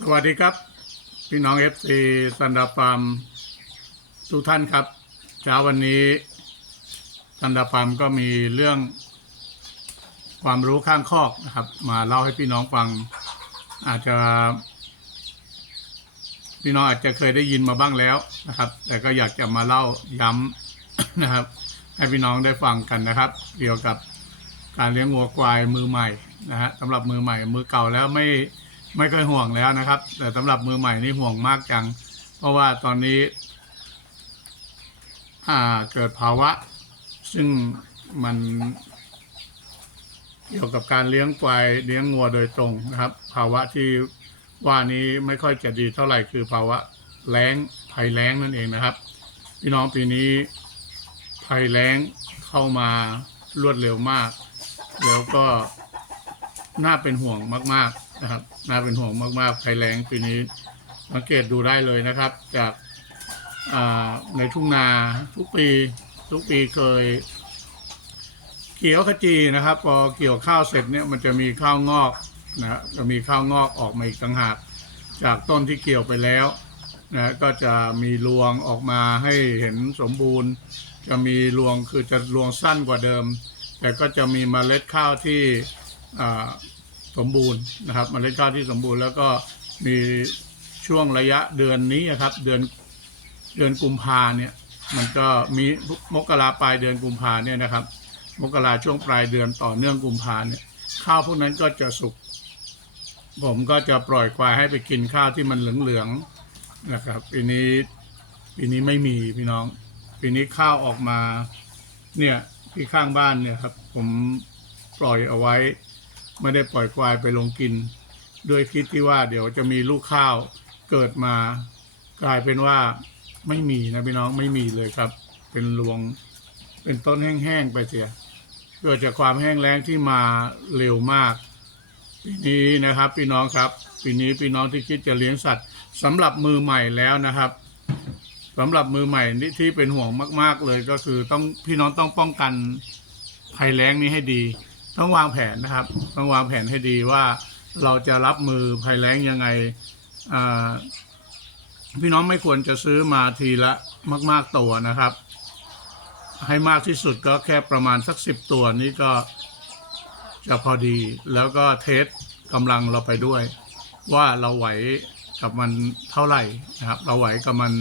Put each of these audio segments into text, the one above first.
สวัสดีครับ พี่น้องเอฟซีสันดาฟาร์มทุกท่านครับเช้าวันนี้สันดาฟาร์มก็มีเรื่อง ความรู้ข้างคอกนะครับ มาเล่าให้พี่น้องฟัง อาจจะ พี่น้องอาจจะเคยได้ยินมาบ้างแล้วนะครับ แต่ก็อยากจะมาเล่าย้ำนะครับ ให้พี่น้องได้ฟังกันนะครับ เกี่ยวกับการเลี้ยงวัวควายมือใหม่นะฮะสำหรับมือใหม่ มือเก่าแล้วไม่ ไม่ค่อยห่วงแล้วนะครับ แต่สำหรับมือใหม่นี่ห่วงมากจัง เพราะว่าตอนนี้เกิดภาวะ ซึ่งมันเกี่ยวกับการเลี้ยงควายเลี้ยงงัวโดยตรงนะครับ ภาวะที่ว่านี้ไม่ค่อยจะดีเท่าไหร่คือภาวะแล้งภัยแล้งนั่นเองนะครับ พี่น้องปีนี้ภัยแล้งเข้ามารวดเร็วมาก แล้วก็น่าเป็นห่วงมาก ๆ นะครับน่าเป็นห่วงมากๆภัยแล้งปีนี้สังเกตดูได้เลยนะครับ จากในทุ่งนาทุกปี ทุกปีเคย เกี่ยวขจีนะครับ พอเกี่ยวข้าวเสร็จเนี่ยมันจะมีข้าวงอกนะฮะจะมีข้าวงอกออกมาอีกต่างหากจากต้นที่เกี่ยวไปแล้วนะก็จะมีรวงออกมาให้เห็นสมบูรณ์ จะมีรวงคือจะรวงสั้นกว่าเดิม แต่ก็จะมีเมล็ดข้าวที่ สมบูรณ์นะครับเมล็ดข้าวที่สมบูรณ์แล้วก็มีช่วงระยะเดือนนี้นะครับ เดือนเดือนกุมภาเนี่ยมันก็มีมกราปลายเดือนกุมภาเนี่ยนะครับ มกราช่วงปลายเดือนต่อเนื่องกุมภาเนี่ยข้าวพวกนั้นก็จะสุก ผมก็จะปล่อยควายให้ไปกินข้าวที่มันเหลืองๆนะครับปีนี้ปีนี้ไม่มีพี่น้องปีนี้ข้าวออกมาเนี่ยที่ข้างบ้านเนี่ยครับ ผมปล่อยเอาไว้ ไม่ได้ปล่อยควายไปลงกิน ด้วยคิดที่ว่าเดี๋ยวจะมีลูกข้าวเกิดมา กลายเป็นว่าไม่มีนะพี่น้องไม่มีเลยครับ เป็นรวง เป็นต้นแห้งๆไปเสียเกิดจากความแห้งแล้งที่มาเร็วมากปีนี้นะครับพี่น้องครับปีนี้พี่น้องที่คิดจะเลี้ยงสัตว์สำหรับมือใหม่แล้วนะครับสำหรับมือใหม่ที่ที่เป็นห่วงมาก ๆเลยก็คือต้องพี่น้องต้องป้องกันภัยแล้งนี้ให้ดี ต้องวางแผนนะครับ ต้องวางแผนให้ดีว่าเราจะรับมือภัยแล้งยังไงพี่น้องไม่ควรจะซื้อมาทีละมาก ๆตัวนะครับ ให้มากที่สุดก็แค่ประมาณสักสิบตัวนี้ก็จะพอดีแล้วก็เทสกำลังเราไปด้วย ว่าเราไหวกับมันเท่าไหร่นะครับ เราไหวกับมัน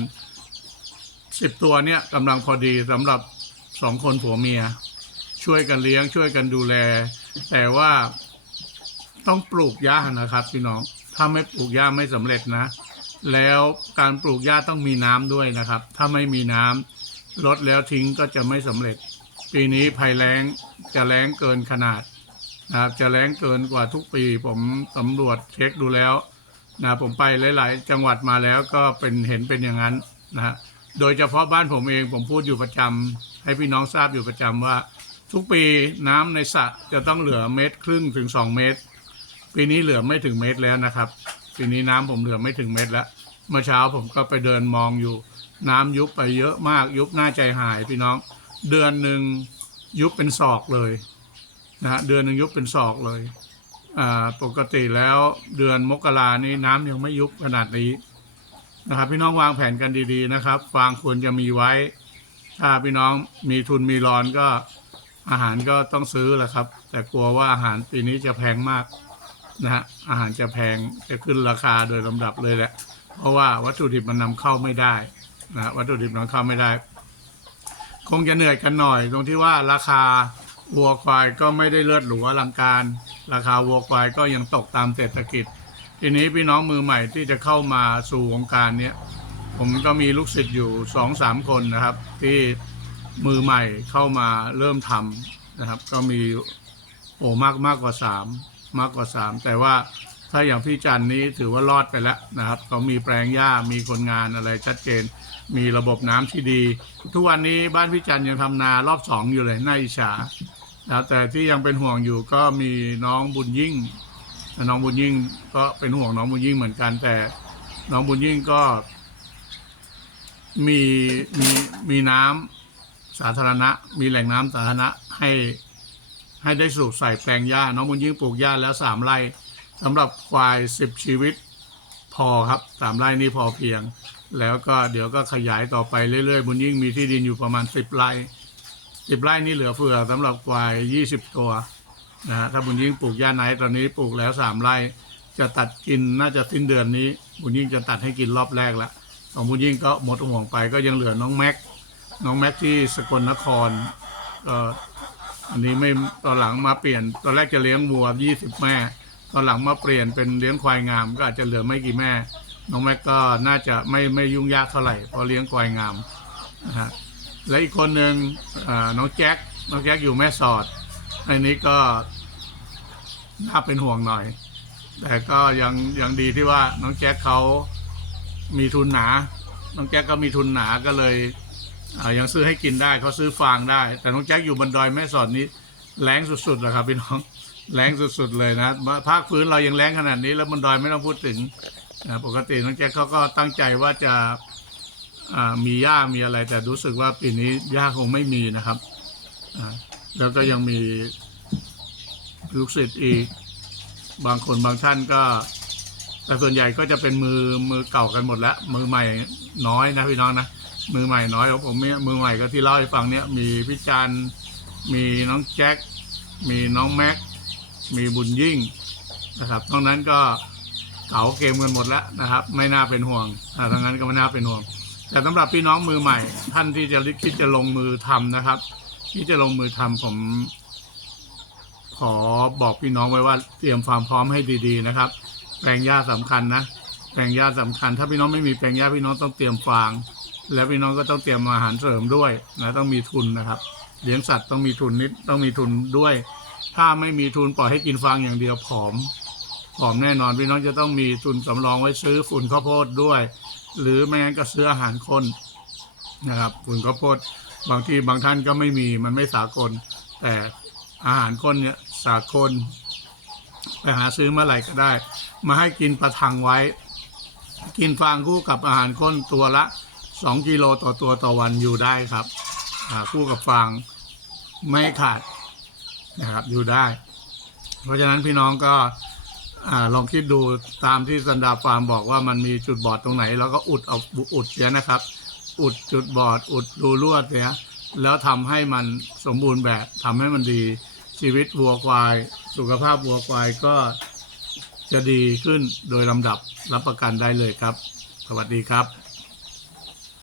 สิบตัวเนี้ยกำลังพอดีสำหรับสองคนผัวเมีย ช่วยกันเลี้ยงช่วยกันดูแล แต่ว่าต้องปลูกหญ้านะครับพี่น้องถ้าไม่ปลูกหญ้าไม่สำเร็จนะ แล้วการปลูกหญ้าต้องมีน้ำด้วยนะครับ ถ้าไม่มีน้ำลดแล้วทิ้งก็จะไม่สำเร็จ ปีนี้ภัยแล้งจะแล้งเกินขนาดนะครับจะแล้งเกินกว่าทุกปี ผมสำรวจเช็คดูแล้วนะผมไปหลาย ๆ จังหวัดมาแล้วก็เป็นเห็นเป็นอย่างนั้นนะฮะโดยเฉพาะบ้านผมเองผมพูดอยู่ประจำให้พี่น้องทราบอยู่ประจำว่า ทุกปีน้ำในสระจะต้องเหลือเมตรครึ่งถึงสองเมตร ปีนี้เหลือไม่ถึงเมตรแล้วนะครับ ปีนี้น้ำผมเหลือไม่ถึงเมตรแล้ว เมื่อเช้าผมก็ไปเดินมองอยู่ น้ำยุบไปเยอะมากยุบหน้าใจหายพี่น้อง เดือนหนึ่งยุบเป็นศอกเลยนะฮะเดือนหนึ่งยุบเป็นศอกเลยอ่าปกติแล้วเดือนมกรานี่น้ำยังไม่ยุบขนาดนี้นะครับ พี่น้องวางแผนกันดีๆนะครับฟางควรจะมีไว้ ถ้าพี่น้องมีทุนมีรอนก็ อาหารก็ต้องซื้อแหละครับ แต่กลัวว่าอาหารปีนี้จะแพงมากนะฮะอาหารจะแพงจะขึ้นราคาโดยลำดับเลยแหละ เพราะว่าวัตถุดิบมันนำเข้าไม่ได้นะฮะวัตถุดิบนำเข้าไม่ได้ คงจะเหนื่อยกันหน่อย ตรงที่ว่าราคาวัวควายก็ไม่ได้เลือดหรูอลังการ ราคาวัวควายก็ยังตกตามเศรษฐกิจ ทีนี้พี่น้องมือใหม่ที่จะเข้ามาสู่วงการเนี้ยผมก็มีลูกศิษย์อยู่สองสามคนนะครับ ที่ มือใหม่เข้ามาเริ่มทำนะครับ ก็มีโอ้มากมากกว่าสามมากกว่าสามแต่ว่าถ้าอย่างพี่จันนี้ถือว่ารอดไปแล้วนะครับเขามีแปลงหญ้ามีคนงานอะไรชัดเจน มีระบบน้ำที่ดี ทุกวันนี้บ้านพี่จันยังทำนารอบสองอยู่เลยน่าอิจฉาแต่ที่ยังเป็นห่วงอยู่ก็มีน้องบุญยิ่ง น้องบุญยิ่งก็เป็นห่วงน้องบุญยิ่งเหมือนกัน แต่น้องบุญยิ่งก็มีมีมีน้ำ สาธารณะ มีแหล่งน้ำสาธารณะให้ให้ได้สูบใส่แปลงหญ้าน้องบุญยิ่งปลูกหญ้าแล้วสามไร่สำหรับควายสิบชีวิต พอครับสามไร่นี่พอเพียง แล้วก็เดี๋ยวก็ขยายต่อไปเรื่อยๆ บุญยิ่งมีที่ดินอยู่ประมาณสิบไร่สิบไร่นี่เหลือเฟือสำหรับควายยี่สิบตัวนะฮะถ้าบุญยิ่งปลูกหญ้าไหนตอนนี้ปลูกแล้วสามไร่จะตัดกินน่าจะสิ้นเดือนนี้ บุญยิ่งจะตัดให้กินรอบแรกล้วของบุญยิ่งก็หมดห่วงไปก็ยังเหลือน้องแม็ก น้องแม็กที่สกลนครก็อันนี้ไม่ตอนหลังมาเปลี่ยน ตอนแรกจะเลี้ยงวัวยี่สิบแม่ ตอนหลังมาเปลี่ยนเป็นเลี้ยงควายงาม ก็อาจจะเหลือไม่กี่แม่ น้องแม็กก็น่าจะไม่ไม่ยุ่งยากเท่าไหร่เพราะเลี้ยงควายงามนะฮะและอีกคนหนึ่งน้องแจ็คน้องแจ็คอยู่แม่สอดอันนี้ก็น่าเป็นห่วงหน่อย แต่ก็ยังยังดีที่ว่าน้องแจ็คเขามีทุนหนา น้องแจ็คก็มีทุนหนาก็เลย อ่ายังซื้อให้กินได้เขาซื้อฟางได้ แต่น้องแจ็คอยู่บนดอยแม่สอดนี้แรงสุดๆเลยครับพี่น้องแรงสุดๆเลยนะภาคพื้นเรายังแรงขนาดนี้แล้วบนดอยไม่ต้องพูดถึงนะปกติน้องแจ็คเขาก็ตั้งใจว่าจะมีหญ้ามีอะไร แต่รู้สึกว่าปีนี้หญ้าคงไม่มีนะครับแล้วก็ยังมีลูกศิษย์อีกบางคนบางท่านก็ แต่ส่วนใหญ่ก็จะเป็นมือมือเก่ากันหมดแล้ว มือใหม่น้อยนะพี่น้องนะ มือใหม่น้อยของผมเนี่ยมือใหม่ก็ที่เล่าให้ฟังเนี่ยมีพี่จันมีน้องแจ็คมีน้องแม็กมีบุญยิ่งนะครับตรงนั้นก็เก่าเกมกันหมดแล้วนะครับ ไม่น่าเป็นห่วงอ่าทั้งนั้นก็ไม่น่าเป็นห่วง แต่สำหรับพี่น้องมือใหม่ ท่านที่จะคิดจะลงมือทำนะครับ ที่จะลงมือทำผมขอบอกพี่น้องไว้ว่าเตรียมความพร้อมให้ดีๆนะครับ แปลงหญ้าสำคัญนะ แปลงหญ้าสำคัญ ถ้าพี่น้องไม่มีแปลงหญ้าพี่น้องต้องเตรียมฟาง และพี่น้องก็ต้องเตรียมอาหารเสริมด้วยนะต้องมีทุนนะครับ เลี้ยงสัตว์ต้องมีทุนนิดต้องมีทุนด้วย ถ้าไม่มีทุนปล่อยให้กินฟางอย่างเดียวผอมผอมแน่นอนพี่น้องจะต้องมีทุนสำรองไว้ซื้อฝุ่นข้าวโพดด้วย หรือไม่งั้นก็ซื้ออาหารคนนะครับฝุ่นข้าวโพดบางทีบางท่านก็ไม่มีมันไม่สากล แต่อาหารคนเนี่ยสากลไปหาซื้อเมื่อไหร่ก็ได้ มาให้กินประทังไว้ กินฟางคู่กับอาหารข้นตัวละ สองกิโลต่อตัวต่อวันอยู่ได้ครับอ่าคู่กับฟางไม่ขาดนะครับอยู่ได้ เพราะฉะนั้นพี่น้องก็อลองคิดดูตามที่สันดาฟาร์มบอกว่ามันมีจุดบอดตรงไหน แล้วก็อุดเอาอุดเสียนะครับ อุดจุดบอด อุดรูรั่วเสียแล้วทำให้มันสมบูรณ์แบบทำให้มันดีชีวิตวัวควาย สุขภาพวัวควายก็จะดีขึ้นโดยลำดับรับประกันได้เลยครับ สวัสดีครับ